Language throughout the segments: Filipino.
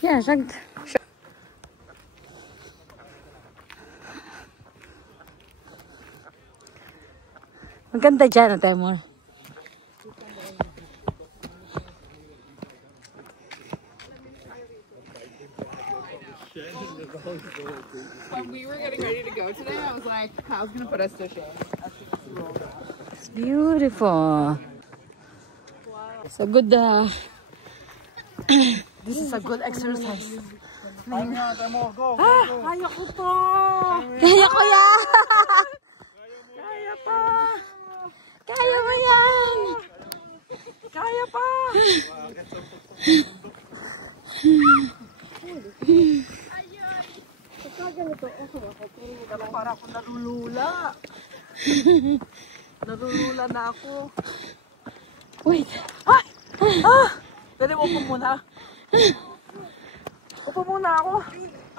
Yeah, maganda dyan, ate mo. When we were getting ready to go today, I was like, Kyle's gonna put us to shame. It's beautiful. It's a good, this is a good exercise. Kaya ko pa! Kaya ko yan! Kaya pa! Kaya mo yan! Kaya pa! Para akong nalulula. Nalulula na ako. Wait. Ah! Pwede mo upo muna? Upo muna ako.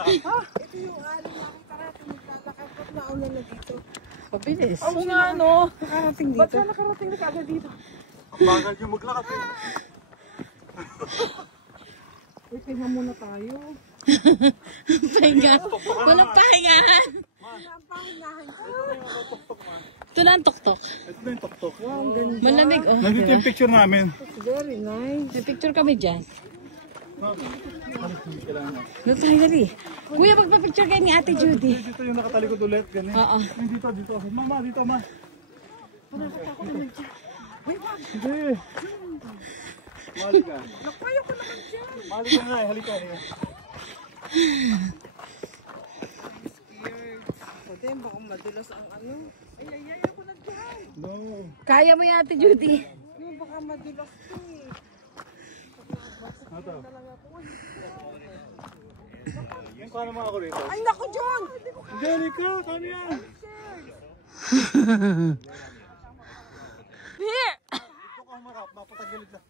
Ito yung alam nakita natin maglalakad at nauna na dito. Pabilis. Oo nga, no? Nakarating Ba't dito. ka nakarating na kagad dito? Ang bagal yung maglakad eh. Uy, pahinga muna tayo. Pahinga. Walang pahingahan. Ang pahingahan ko. Ito na ang tuktok. Ito na yung tok-tok. Wow, ang ganda. Malamig, oh. Nandito yung picture namin. Very nice. May picture kami dyan. Doon tayo dali. Kuya, magpa-picture kayo ni Ate Judy. Dito yung nakatalikod ulit. Ganyan. Oo. Dito, dito. Mama, dito, ma. Hindi. Mali ka. Nakaya ko naman dyan. Mali ka nga eh. Halika eh. Pwede, baka madulas ang ano. Ay, ako na dyan. No. Kaya mo yung Ate Judy. No, baka madulas ko eh. Ito. Yung kano mga ako rito. Ay, naku, John! Hindi, halika. Kano yan? Here! Ito ka humarap. Patagilid lang.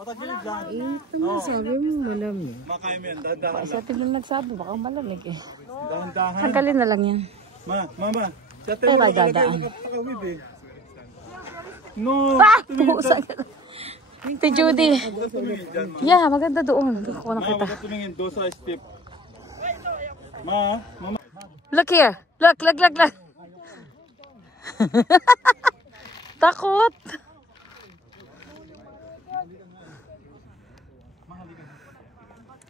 Patagilid lang. Ito mo, sabi mo, malamig. Makaya mo yan. Dahan-dahan Sa lang. atin yung nagsabi, baka malamig eh. Dahan-dahan. Tanggalin na lang yan. Mama. Sa Ay, tayo mo dadaan. nakalagay. Nakakawid eh. No. Pusa ka. Ate Judy. Tumingin dyan, ma. Yeah, maganda doon. Hindi ko Ma, nakita. huwag ka tumingin. Doon sa step. Mama. Look here. Look. Takot.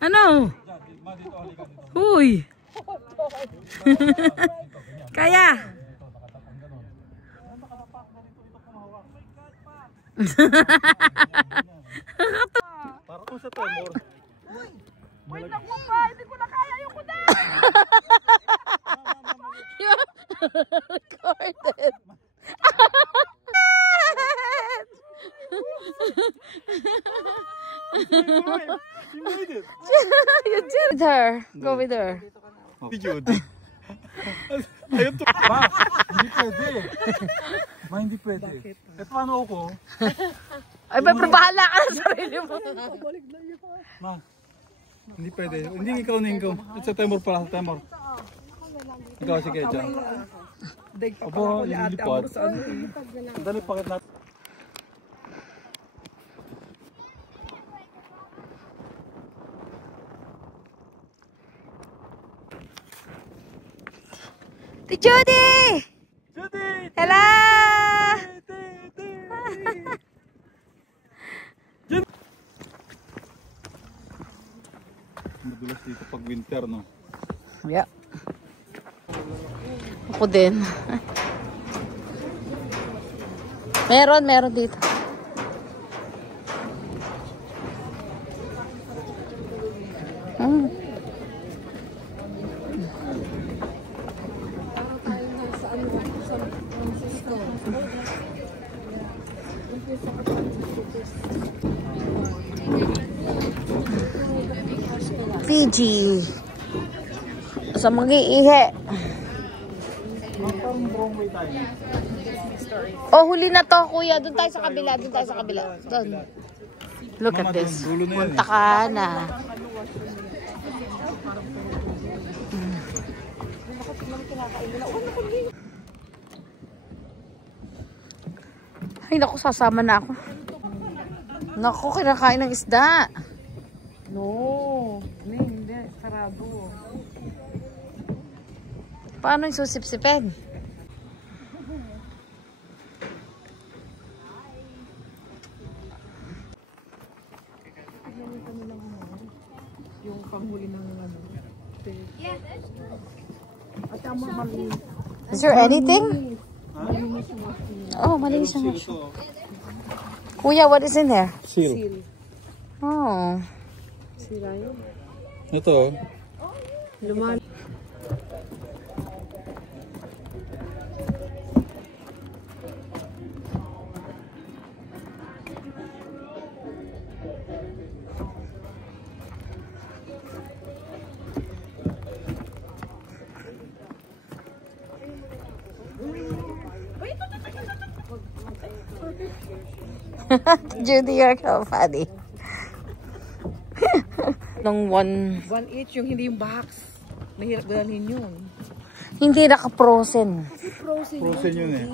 Ano? Huy. Kaya. Para kung sa Timor. Wait, naku pa! Hindi ko na kaya yung kuda! Recorded. She made it. You did with her. Go with her. Si Judy. Ayun to. Ma, hindi pwede. Ma, hindi pwede. Eh, paano ako? Ay, bahala ka sa sarili mo. Ma, hindi pwede. Hindi ikaw na ikaw. It's sa Timor pala. Timor. Ikaw, sige, dyan. Abo, lilipad. Dali, pakit natin. Ate Judy! Judy! Hello! Madulas dito pag winter, no? Yeah. Ako din. Meron dito. Fiji. Sa mag-iihe. Oh, huli na to, kuya. Doon tayo sa kabila. Doon tayo sa kabila. Doon. Look at this. Punta ka na. Ay, naku, sasama na ako. Naku, kinakain ng isda. No. Hindi. Sarado. Paano yung susip-sipin? Yung panghuli ng ano. At ang malinis. Is there anything? Oh, malinis na siya. Kuya, what is in there? Seal. Oh. Sila yun. Ito. Luman. Judy, you're so funny. Nung one... 1 each, yung hindi yung box. Mahirap dalhin yun. Hindi naka-frozen. Frozen yun eh.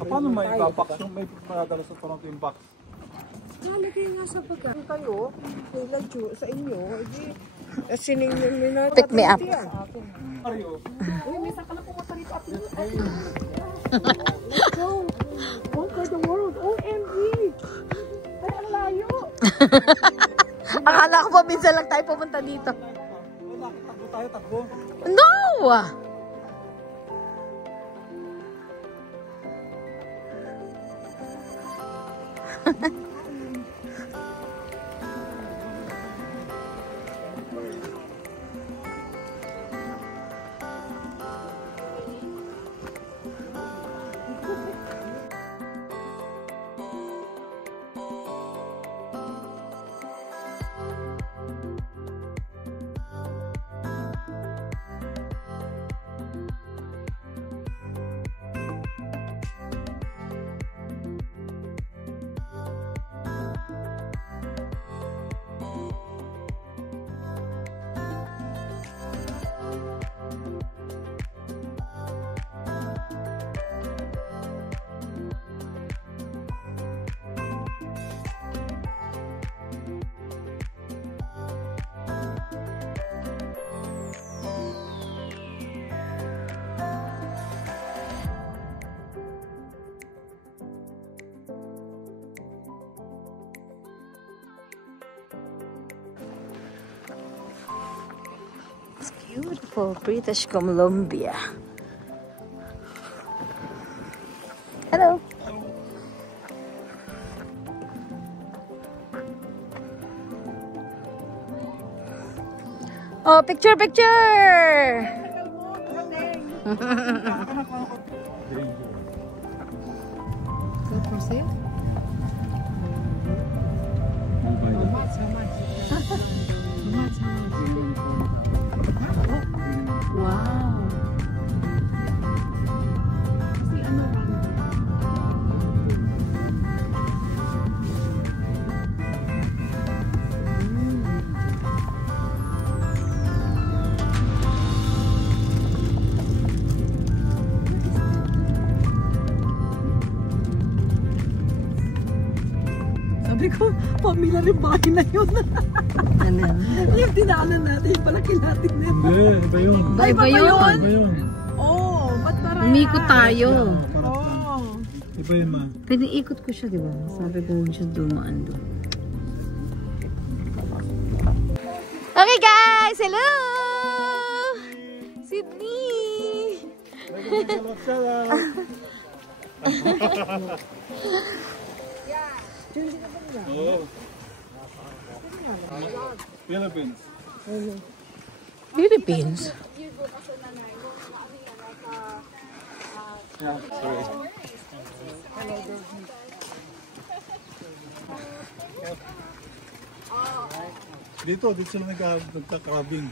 Paano may ipabox yung may paradala sa Toronto yung box? Nalagay nga sa pagka. Kayo, kailan sa inyo, hindi... Sining nyo Pick me up. Mario. Uy, may saka na pumunta rito at let's go. Conquer the world. OMG! Ay, ang layo! Akala ko pa minsan lang tayo pumunta dito. Wala, takbo tayo, takbo. No! Beautiful British Columbia. Hello. Oh, picture, picture. Wow. Sabi ko, pamilya rin bahay na yun. Ano? Yung dinaanan natin, yung palaki natin na yun. Hindi, iba yun. Iba yun. Iba yun. Oo, ba't parang... Umikot tayo. Oo. Iba yun, ma. Piniikot ko siya, di ba? Sabi ko siya dumaan doon. Okay guys, hello! Sydney! Oo. Philippines. Philippines. Yeah, sorry. Dito sila nagka-crabbing.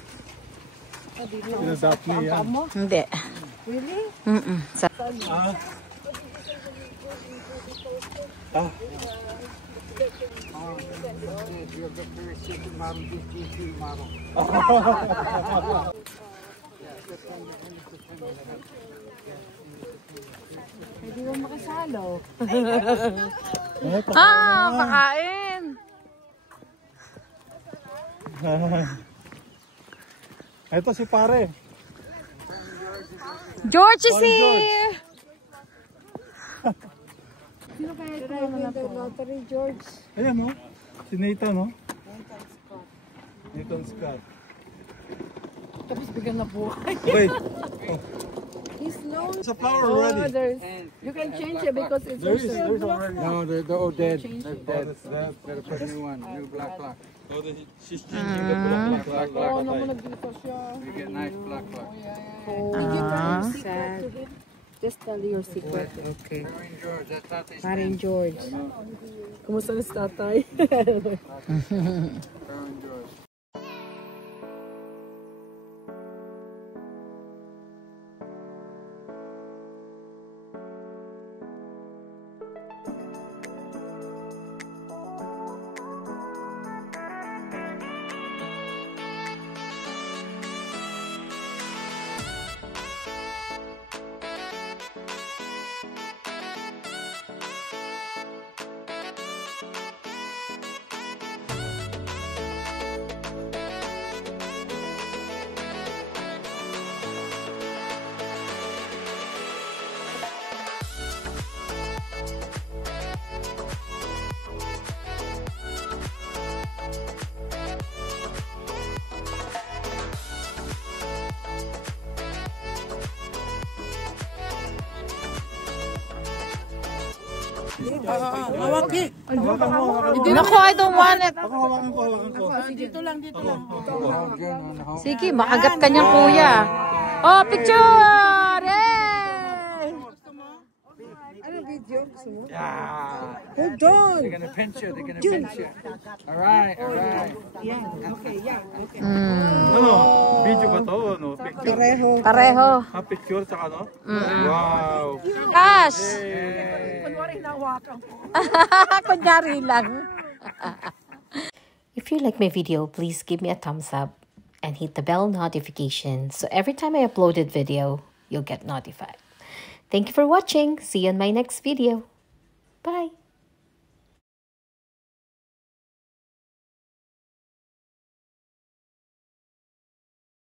Pinadapt niya yan. Hindi. Really? Ah. Ah. Hindi mo makasalo. Pakain. Ito si pare. George is here. Sino kaya ito naman the lottery, George? Ayan no? Si Nathan no? Nathan Scott. Tapos bigyan na buhay. Wait. He's known. It's a flower already. There's, you can change it because it's There's already. No, they're all dead. Oh, that's that. Gotta put a new one, new black clock. Oh, she's changing the black. Oo, naman nagdito siya. You get nice black clock. Did you tell your secret to him? Just tell your secret. Okay. Aaron George, that's Tatay's Paring George. Kumusta na si tatay? Aaron George. Naku, I don't want it. Ako hawakan ko. Dito lang. Sige, makagat ka niyang kuya. Oh, picture! Yay! Ano video? Gusto mo? Yeah. Hold on! They're gonna pinch you, they're gonna pinch you. Alright, alright. Ano? Video ba to? Ano? Picture? Pareho. Ah, picture tsaka ano? Wow. Cash! Kunwari nawakan ko. Kunyari lang. If you like my video, please give me a thumbs up and hit the bell notification so every time I uploaded video, you'll get notified. Thank you for watching. See you in my next video. Bye.